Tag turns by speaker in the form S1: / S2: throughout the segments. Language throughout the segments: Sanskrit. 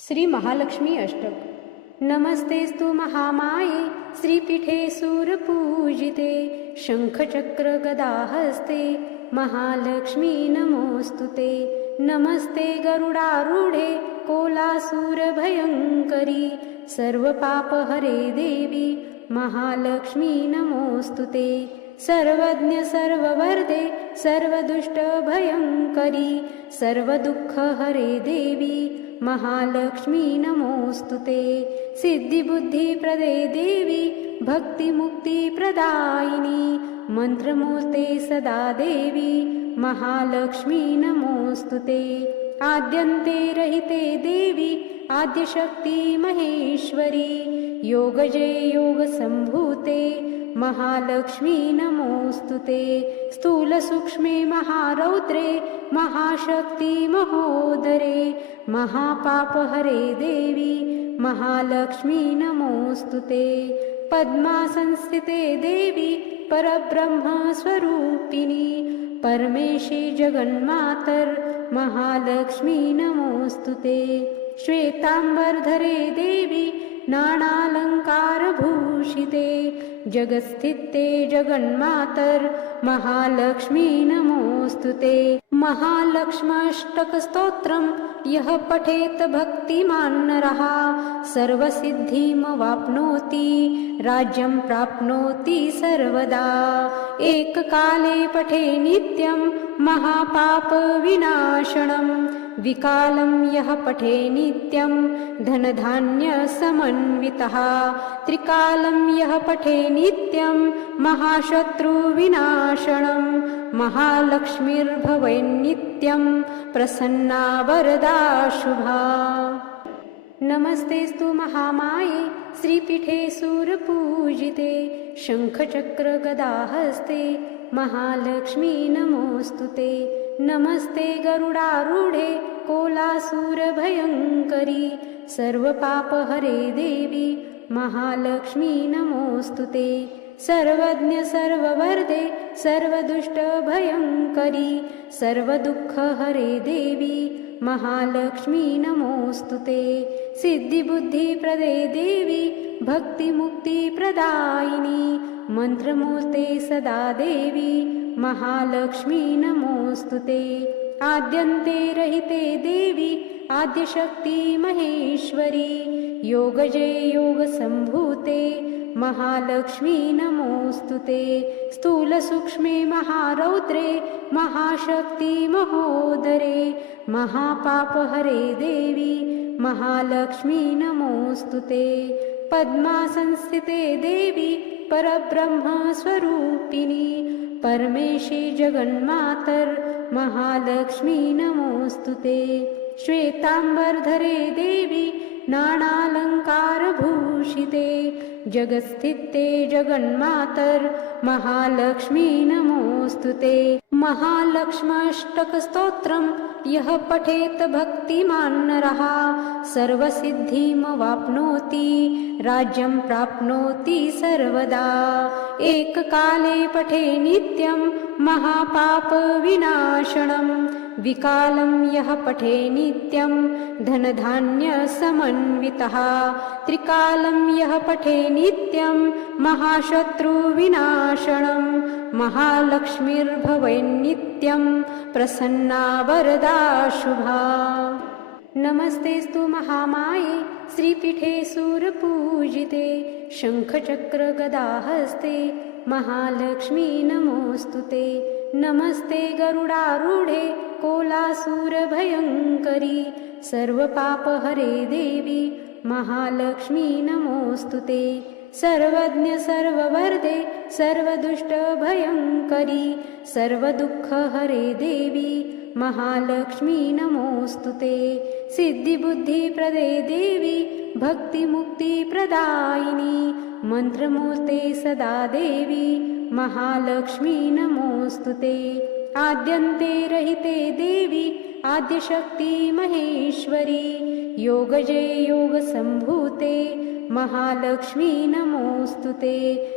S1: श्री महालक्ष्मी अष्टक। नमस्तेस्तु महामाये श्रीपीठे सूरपूजिते शङ्खचक्रगदाहस्ते महालक्ष्मी नमोऽस्तु ते। नमस्ते गरुडारूढे कोलासुरभयङ्करी सर्वपापहरे देवी महालक्ष्मी नमोऽस्तु ते। सर्वज्ञ सर्ववर्दे सर्वदुष्टभयङ्करी सर्वदुःखहरे देवी महालक्ष्मी नमोऽस्तु ते। सिद्धिबुद्धिप्रदे देवी भक्तिमुक्तिप्रदायिनी मन्त्रमूर्ते सदा देवी महालक्ष्मी नमोऽस्तु ते। आद्यन्ते रहिते देवी आद्यशक्ति महेश्वरी योगजे योगसम्भूते महालक्ष्मी स्थूलसूक्ष्मे महारौद्रे महाशक्ति महोदरे महापापहरे देवी महालक्ष्मी नमोऽस्तु ते पद्मासंस्थिते देवी परब्रह्मस्वरूपिणी परमेशी जगन्मातर् महालक्ष्मी नमोऽस्तु ते श्वेताम्बरधरे देवी नाणालङ्कारभूषिते जगत्स्थिते जगन्मातर् महालक्ष्मी नमोऽस्तु ते। महालक्ष्माष्टकस्तोत्रम् यः पठेत् भक्तिमान्नरः सर्वसिद्धिमवाप्नोति राज्यं प्राप्नोति सर्वदा। एककाले पठे नित्यं महापापविनाशनम् विकालं यः पठे नित्यं धनधान्यसमन्वितः। त्रिकालं यः पठे नित्यं महाशत्रुविनाशनं। महालक्ष्मीर्भवेन्नित्यं प्रसन्ना वरदा शुभा नमस्तेस्तु महामाये श्रीपीठे सूरपूजिते शङ्खचक्रगदाहस्ते महालक्ष्मी नमोऽस्तु ते नमस्ते गरुडारूढे कोलासुरभयङ्करी सर्वपापहरे देवी महालक्ष्मी नमोऽस्तु ते। सर्वज्ञ सर्ववर्दे सर्वदुष्टभयङ्करी सर्वदुःखहरे देवी महालक्ष्मी नमोऽस्तु ते। सिद्धिबुद्धिप्रदे देवी भक्तिमुक्तिप्रदायिनी मन्त्रमूर्ते सदा देवी महालक्ष्मी नमोऽस्तु ते। आद्यन्ते रहिते देवी आद्यशक्ति महेश्वरी। योगजे योगसम्भूते महालक्ष्मी नमोऽस्तु ते। स्थूलसूक्ष्मे महारौद्रे महाशक्ति महोदरे। महापापहरे देवी महालक्ष्मी नमोऽस्तु ते। पद्मासंस्थिते देवी परब्रह्मस्वरूपिणी परमेशी जगन्मातर् महालक्ष्मी नमोऽस्तु ते। श्वेताम्बरधरे देवी नाणालङ्कारभूषिते जगत्स्थिते जगन्मातर् महालक्ष्मी नमोऽस्तु ते। महालक्ष्माष्टकस्तोत्रम् यः पठेत् भक्तिमान्नरः सर्वसिद्धिमवाप्नोति। राज्यं प्राप्नोति सर्वदा। एककाले पठे नित्यं। महापापविनाशनम् विकालं यः पठे नित्यं धनधान्यसमन्वितः। त्रिकालं यः पठे नित्यं महाशत्रुविनाशनं। महालक्ष्मीर्भवेन्नित्यं प्रसन्ना वरदा शुभा नमस्तेस्तु महामाये श्रीपीठे सूरपूजिते शङ्खचक्रगदाहस्ते महालक्ष्मी नमोऽस्तु ते। नमस्ते गरुडारूढे कोलासुरभयङ्करी सर्वपापहरे देवी महालक्ष्मी नमोऽस्तु ते। सर्वज्ञ सर्ववर्दे सर्वदुष्टभयङ्करी सर्वदुःखहरे देवी महालक्ष्मी नमोऽस्तु ते। सिद्धिबुद्धिप्रदे देवी भक्तिमुक्तिप्रदायिनी मन्त्रमूर्ते सदा देवी महालक्ष्मी नमोऽस्तु ते आद्यन्ते रहिते देवी आद्यशक्ति महेश्वरी। योगजे योगसम्भूते महालक्ष्मी नमोऽस्तु ते।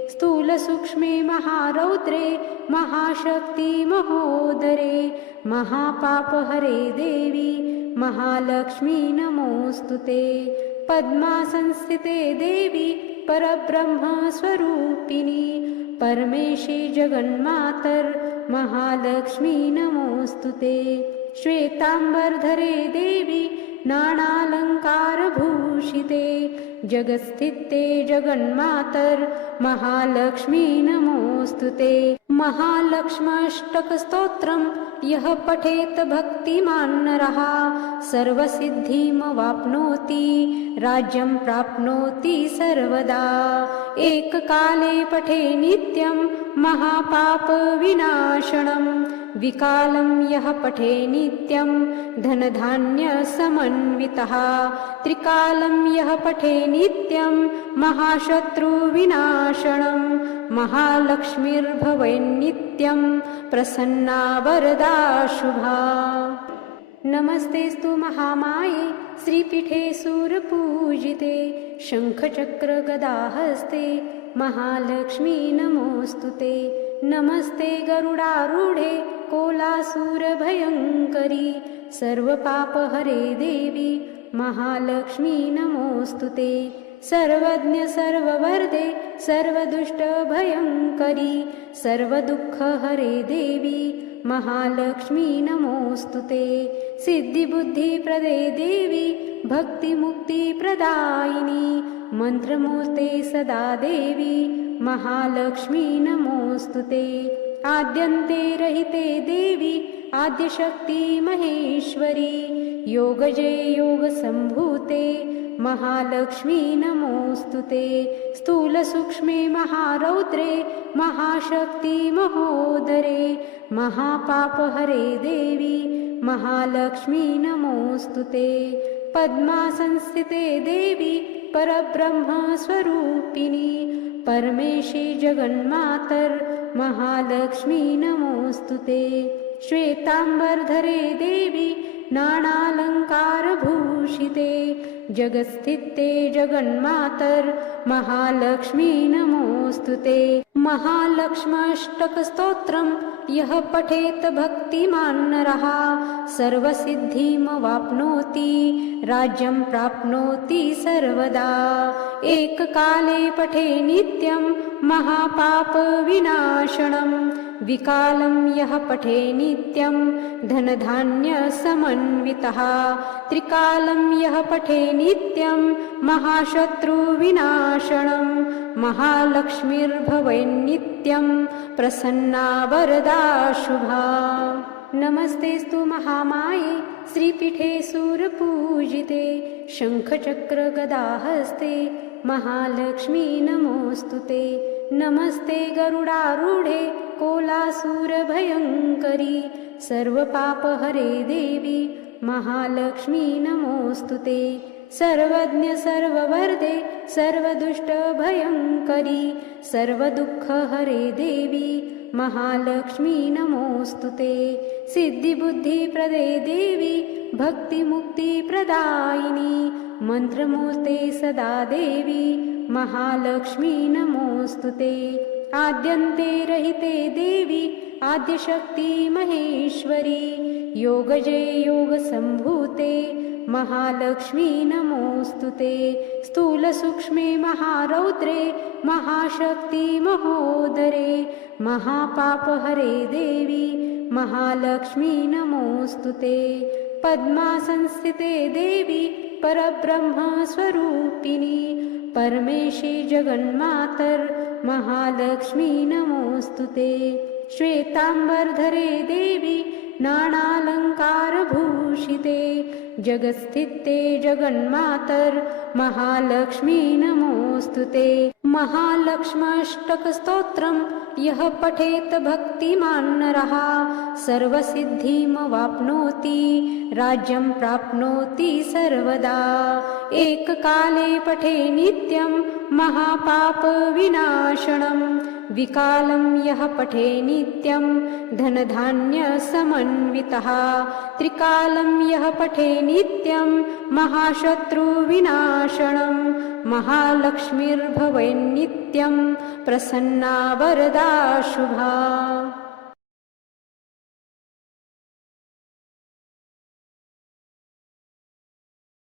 S1: स्थूलसूक्ष्मे महारौद्रे महाशक्ति महोदरे। महापापहरे देवी महालक्ष्मी नमोऽस्तु ते। पद्मासंस्थिते देवी परब्रह्मस्वरूपिणी। परमेशी जगन्मातर् महालक्ष्मी नमोऽस्तु ते। श्वेताम्बरधरे देवी नानालङ्कारभूषिते। जगत्स्थिते जगन्मातर् महालक्ष्मी नमोऽस्तु ते। महालक्ष्माष्टकस्तोत्रम् यः पठेत् भक्तिमान् नरः सर्वसिद्धिमवाप्नोति राज्यं प्राप्नोति सर्वदा। एककाले पठे नित्यं महापापविनाशनम्। विकालं यः पठे नित्यं धनधान्यसमन्वितः। त्रिकालं यः पठे नित्यं महाशत्रुविनाशनम्। महालक्ष्मीर्भवेन्नित्यं प्रसन्ना वरदा शुभा। नमस्तेस्तु महामाये श्रीपीठे सुरपूजिते शङ्खचक्रगदाहस्ते महालक्ष्मी नमोऽस्तु ते। नमस्ते गरुडारूढे कोलासुरभयङ्करी। सर्वपापहरे देवी महालक्ष्मी नमोऽस्तु ते। सर्वज्ञ सर्ववर्दे सर्वदुष्टभयङ्करी। सर्वदुःखहरे देवी महालक्ष्मी नमोऽस्तु ते। सिद्धिबुद्धिप्रदे देवी भक्तिमुक्तिप्रदायिनी मन्त्रमूर्ते सदा देवी महालक्ष्मी नमोऽस्तु ते। आद्यन्ते रहिते देवी आद्यशक्ति महेश्वरी। योगजय योगसम्भूते महालक्ष्मी नमोऽस्तु ते। स्थूलसूक्ष्मे महारौद्रे महाशक्ति महोदरे। महापापहरे देवी महालक्ष्मी नमोऽस्तु ते। पद्मासंस्थिते देवी परब्रह्मस्वरूपिणी परमेशी जगन्मातर् महालक्ष्मी नमोऽस्तु ते। श्वेताम्बरधरे देवी नानालङ्कारभूषिते। जगत्स्थिते जगन्मातर् महालक्ष्मी नमोऽस्तु ते। महालक्ष्माष्टकस्तोत्रम् यः पठेत् भक्तिमान् नरः सर्वसिद्धिमवाप्नोति राज्यं प्राप्नोति सर्वदा। एककाले पठे नित्यं महापापविनाशनम् विकालं यः पठे नित्यं धनधान्यसमन्वितः। त्रिकालं यः पठे नित्यं महाशत्रुविनाशनम् महालक्ष्मीर्भवेन्नित्यं प्रसन्ना वरदा शुभा नमस्तेस्तु महामाये श्रीपीठे सुरपूजिते शङ्खचक्रगदाहस्ते महालक्ष्मी नमोऽस्तु ते नमस्ते गरुडारूढे कोलासुरभयङ्करी सर्वपापहरे देवी महालक्ष्मी नमोऽस्तु ते। सर्वज्ञ सर्ववर्दे सर्वदुष्टभयङ्करी सर्वदुःखहरे देवी महालक्ष्मी नमोऽस्तु ते। सिद्धिबुद्धिप्रदे देवी भक्तिमुक्तिप्रदायिनी मन्त्रमूर्ते सदा देवी महालक्ष्मी नमोऽस्तु ते। आद्यन्ते रहिते देवी आद्यशक्ति महेश्वरी। योगजय योगसम्भूते महालक्ष्मी नमोऽस्तु ते। स्थूलसूक्ष्मे महारौद्रे महाशक्ति महोदरे। महापापहरे देवी महालक्ष्मी नमोऽस्तु ते। पद्मासंस्थिते देवी परब्रह्मस्वरूपिणी परमेशी जगन्मातर् महालक्ष्मी नमोऽस्तु ते। श्वेताम्बरधरे देवी नानालङ्कारभूषिते जगत्स्थिते जगन्मातर् महालक्ष्मी नमोऽस्तु ते। महालक्ष्माष्टकस्तोत्रम् यः पठेत् भक्तिमान् नरः सर्वसिद्धिमवाप्नोति राज्यं प्राप्नोति सर्वदा। एककाले पठे नित्यं महापापविनाशनम् विकालं यः पठे नित्यं धनधान्यसमन्वितः। त्रिकालं यः पठे नित्यं महाशत्रुविनाशनम् महालक्ष्मीर्भवेन्नित्यं प्रसन्ना वरदा शुभा